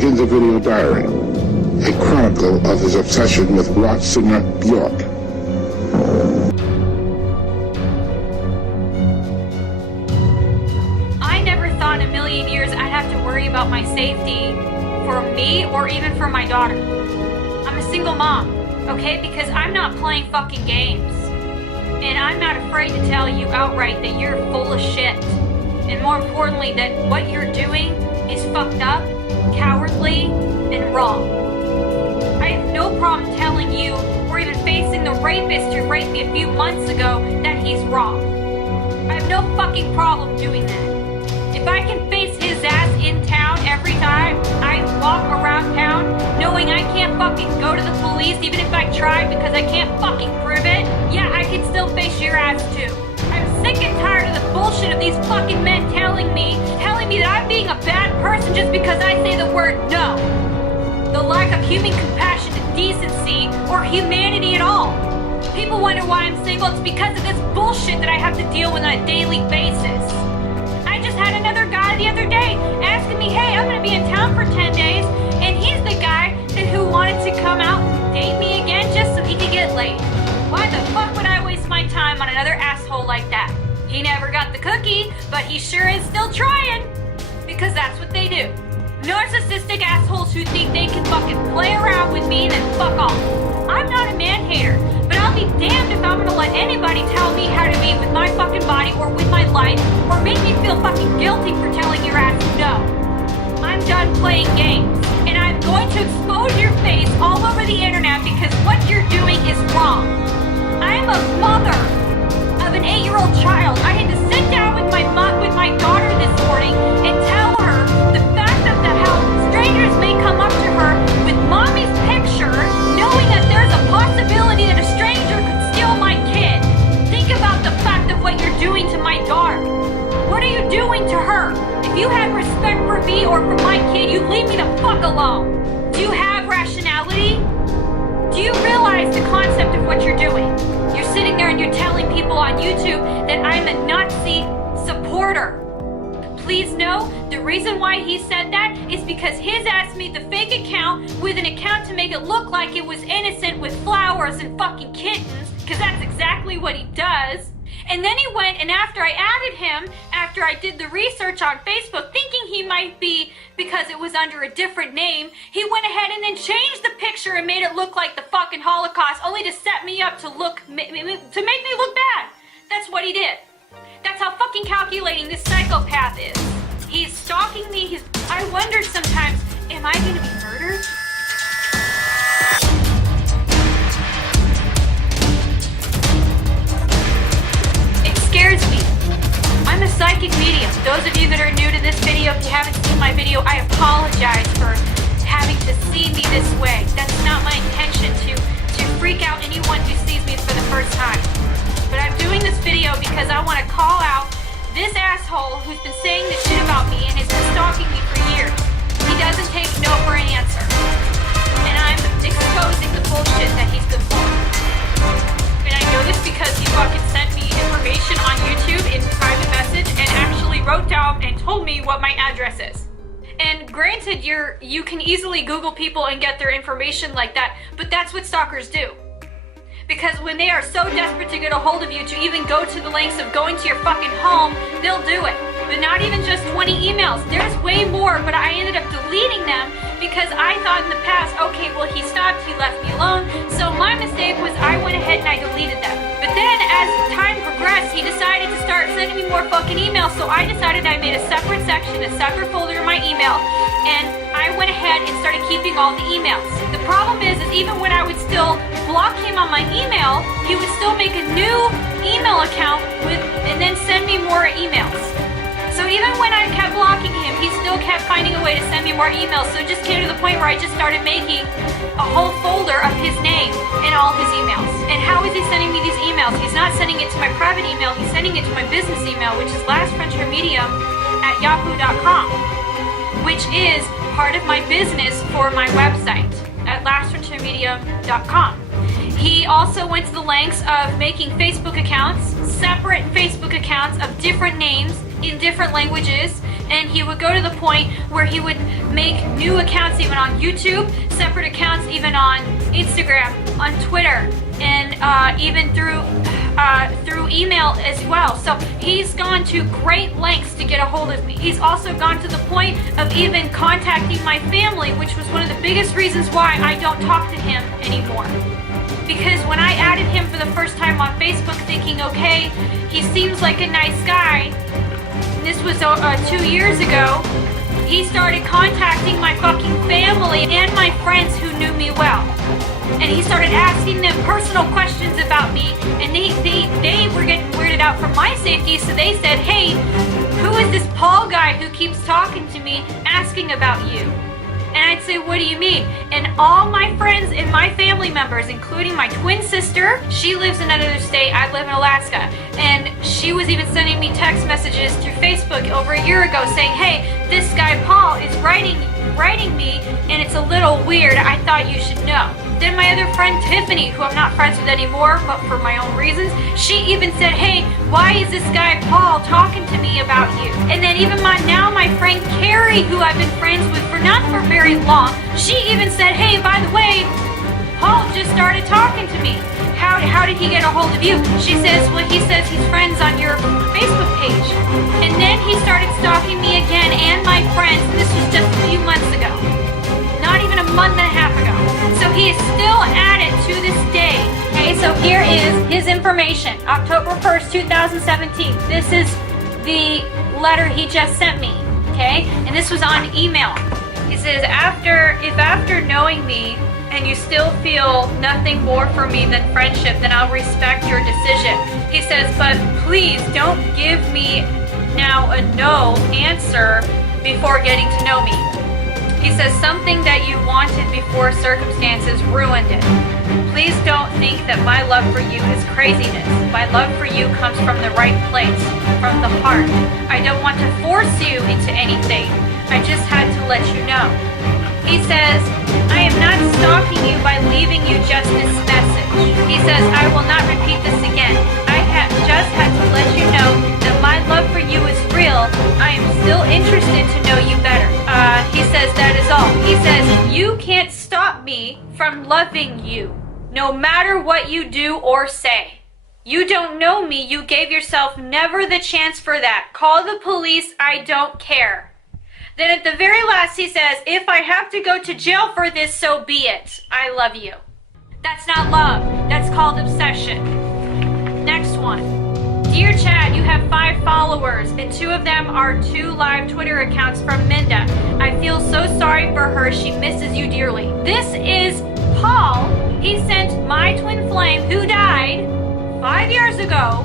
begins a video diary, a chronicle of his obsession with rock singer Bjork. I never thought in a million years I'd have to worry about my safety for me or even for my daughter. I'm a single mom, okay? Because I'm not playing fucking games. And I'm not afraid to tell you outright that you're full of shit. And more importantly, that what you're doing is fucked up, cowardly, and wrong. I have no problem telling you, or even facing the rapist who raped me a few months ago, that he's wrong. I have no fucking problem doing that. If I can face his ass in town every time I walk around town, knowing I can't fucking go to the police even if I try because I can't fucking prove it, yeah, I can still face your ass too. I'm sick and tired of the bullshit of these fucking men telling me that I'm being a bad person just because I say the word no. The lack of human compassion and decency or humanity at all. People wonder why I'm single. It's because of this bullshit that I have to deal with on a daily basis. I just had another guy the other day asking me, hey, I'm gonna be in town for 10 days, and he's the guy who wanted to come out and date me again just so he could get laid. Why the fuck would I waste my time on another asshole like that? He never got the cookie, but he sure is still trying. Because that's what they do. Narcissistic assholes who think they can fucking play around with me and then fuck off. I'm not a man-hater, but I'll be damned if I'm gonna let anybody tell me how to be with my fucking body or with my life or make me feel fucking guilty for telling your ass no. I'm done playing games, and I'm going to expose your face all over the internet because what you're doing is wrong. I'm a mother of an 8-year-old child. I had to sit down with my daughter this morning and tell her the fact of how strangers may come up to her with mommy's picture, knowing that there's a possibility that a stranger could steal my kid. Think about the fact of what you're doing to my daughter. What are you doing to her? If you had respect for me or for my kid, you'd leave me the fuck alone. Do you have rationality? Do you realize the concept of what you're doing? You're sitting there and you're telling people on YouTube that I'm a Nazi supporter. Please know, the reason why he said that is because his ass made the fake account with an account to make it look like it was innocent with flowers and fucking kittens, because that's exactly what he does. And then he went, and after I added him, after I did the research on Facebook, thinking he might be because it was under a different name, he went ahead and then changed the picture and made it look like the fucking Holocaust, only to set me up to make me look bad. That's what he did. That's how fucking calculating this psychopath is. He's stalking me. I wonder sometimes, am I gonna be murdered? It scares me. I'm a psychic medium. Those of you that are new to this video, if you haven't seen my video, I apologize for having to see me this way. That's not my intention to freak out anyone who sees me for the first time. But I'm doing this video because I want to call out this asshole who's been saying this shit about me and has been stalking me for years. He doesn't take no for an answer. And I'm exposing the bullshit that he's been pulling. And I know this because he fucking sent me information on YouTube in private message and actually wrote down and told me what my address is. And granted, you can easily Google people and get their information like that, but that's what stalkers do. Because when they are so desperate to get a hold of you to even go to the lengths of going to your fucking home, they'll do it. But not even just 20 emails. There's way more, but I ended up deleting them because I thought in the past, okay, well, he stopped, he left me alone. So my mistake was I went ahead and I deleted them. But then as time progressed, he decided to start sending me more fucking emails. So I decided I made a separate section, a separate folder in my email, and I went ahead and started keeping all the emails. The problem is even when I would still block him on my email, he would still make a new email account and then send me more emails. So even when I kept blocking him, he still kept finding a way to send me more emails. So it just came to the point where I just started making a whole folder of his name and all his emails. And how is he sending me these emails? He's not sending it to my private email, he's sending it to my business email, which is lastfrontiermedium@yahoo.com, which is part of my business for my website at lastfrontiermedium.com. He also went to the lengths of making Facebook accounts, separate Facebook accounts of different names in different languages, And he would go to the point where he would make new accounts even on YouTube, separate accounts even on Instagram, on Twitter, and even through email as well. So he's gone to great lengths to get a hold of me. He's also gone to the point of even contacting my family, which was one of the biggest reasons why I don't talk to him anymore. Because when I added him for the first time on Facebook thinking, okay, he seems like a nice guy, this was 2 years ago, he started contacting my fucking family and my friends who knew me well. And he started asking them personal questions about me, and they were getting weirded out for my safety, so they said, hey, who is this Paul guy who keeps talking to me, asking about you? And I'd say, what do you mean? And all my friends and my family members, including my twin sister, she lives in another state, I live in Alaska, and she was even sending me text messages through Facebook over a year ago saying, hey, this guy Paul is writing me, and it's a little weird, I thought you should know. Then my other friend Tiffany, who I'm not friends with anymore, but for my own reasons, she even said, hey, why is this guy Paul talking to me about you? And then even my friend Carrie, who I've been friends with for not for very long, she even said, hey, by the way, Paul just started talking to me. How did he get a hold of you? She says, well, he says he's friends on your Facebook page. And then he started stalking me again and my friends. This was just a few months ago. Not even a month and a half ago. So he is still at it to this day. Okay, so here is his information. October 1st, 2017. This is the letter he just sent me. Okay, and this was on email. He says, if after knowing me and you still feel nothing more for me than friendship, then I'll respect your decision. He says, but please don't give me now a no answer before getting to know me. He says, something that you wanted before circumstances ruined it. Please don't think that my love for you is craziness. My love for you comes from the right place, from the heart. I don't want to force you into anything. I just had to let you know. He says, I am not stalking you by leaving you just this message. He says, I will not repeat this again. I just had to let you know that my love for you is real. I am still interested to know you better. He says, that is all. He says, you can't stop me from loving you, no matter what you do or say. You don't know me. You gave yourself never the chance for that. Call the police. I don't care. Then at the very last he says, if I have to go to jail for this, so be it. I love you. That's not love. That's called obsession. Next one. Dear Chad, you have 5 followers, and 2 of them are 2 live Twitter accounts from Minda. I feel so sorry for her. She misses you dearly. This is Paul. He sent my twin flame, who died 5 years ago,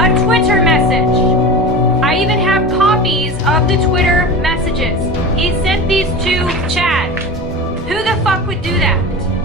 a Twitter message. I even have copies of the Twitter messages. He sent these to Chad. Who the fuck would do that?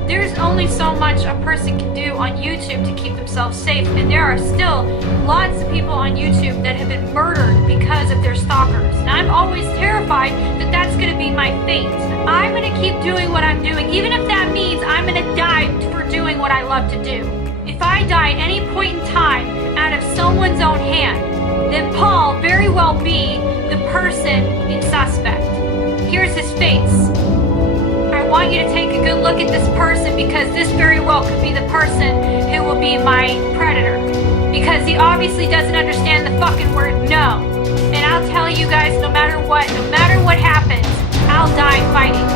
There's only so much a person can do on YouTube to keep themselves safe, and there are still lots of people on YouTube that have been murdered because of their stalkers. And I'm always terrified that that's going to be my fate. I'm going to keep doing what I'm doing, even if that means I'm going to die for doing what I love to do. If I die at any point in time out of someone's own hand, then Paul very well be the person in suspect. Here's his face. I want you to take a good look at this person, because this very well could be the person who will be my predator. Because he obviously doesn't understand the fucking word no. And I'll tell you guys, no matter what happens, I'll die fighting.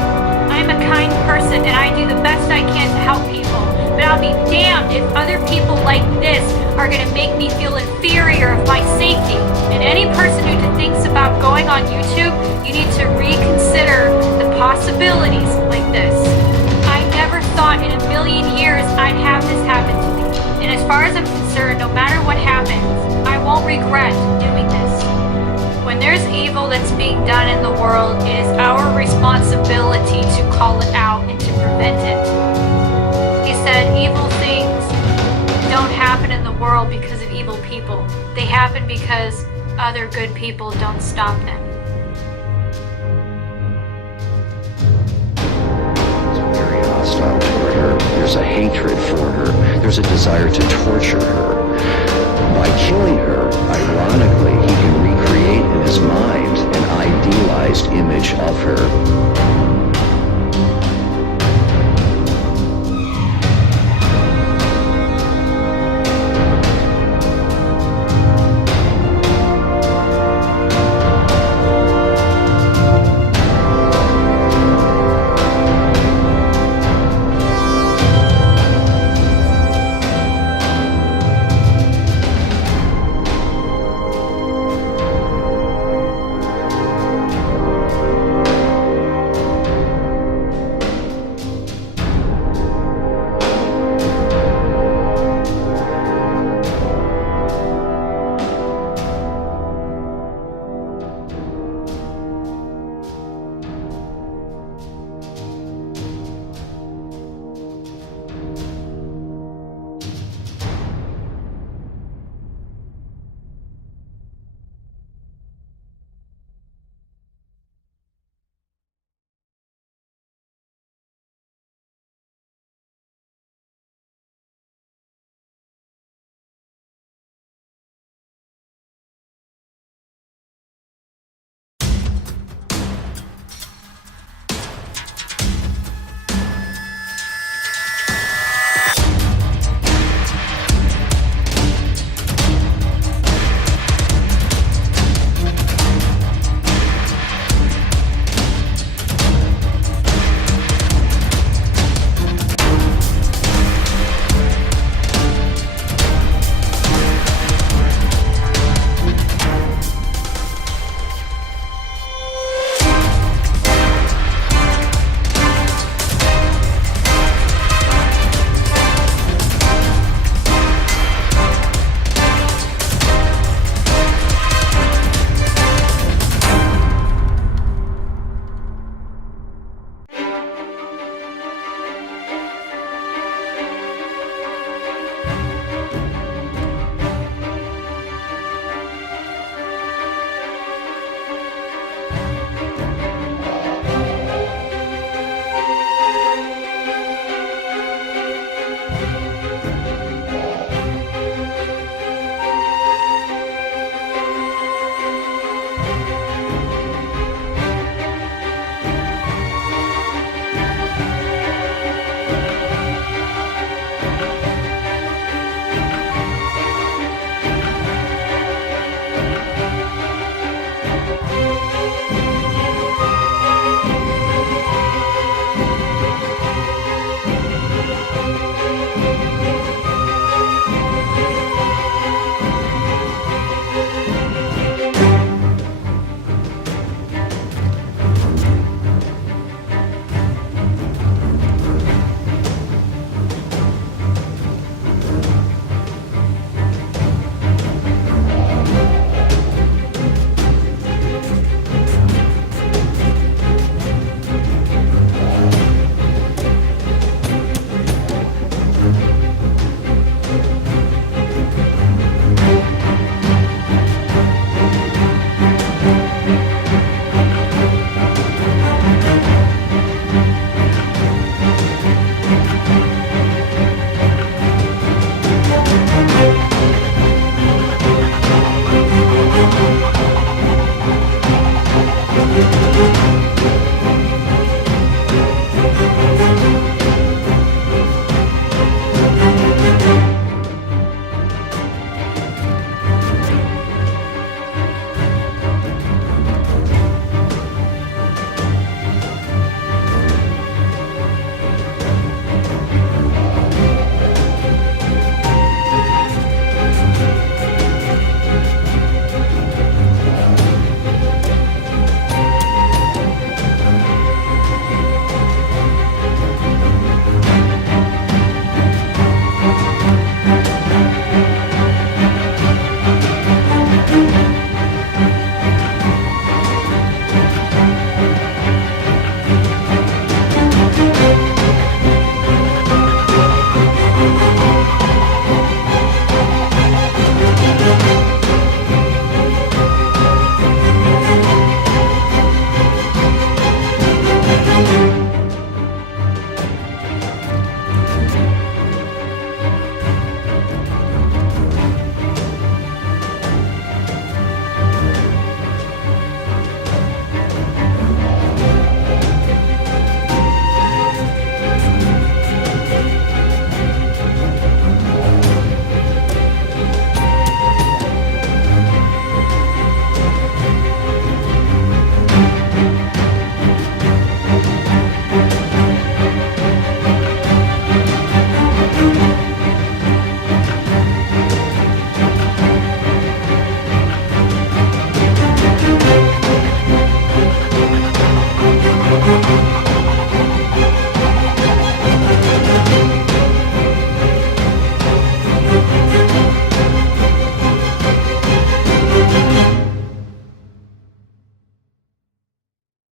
I'm a kind person and I do the best I can to help people. But I'll be damned if other people like this are going to make me feel inferior of my safety. And any person who thinks about going on YouTube, you need to reconsider the possibilities like this. I never thought in a million years I'd have this happen to me. And as far as I'm concerned, no matter what happens, I won't regret doing this. When there's evil that's being done in the world, it is our responsibility to call it out and to prevent it. He said evil things don't happen in the world because of evil people. They happen because other good people don't stop them. It's a very hostile toward her. There's there's a hatred for her. There's a desire to torture her. By killing her, ironically, he can recreate in his mind an idealized image of her.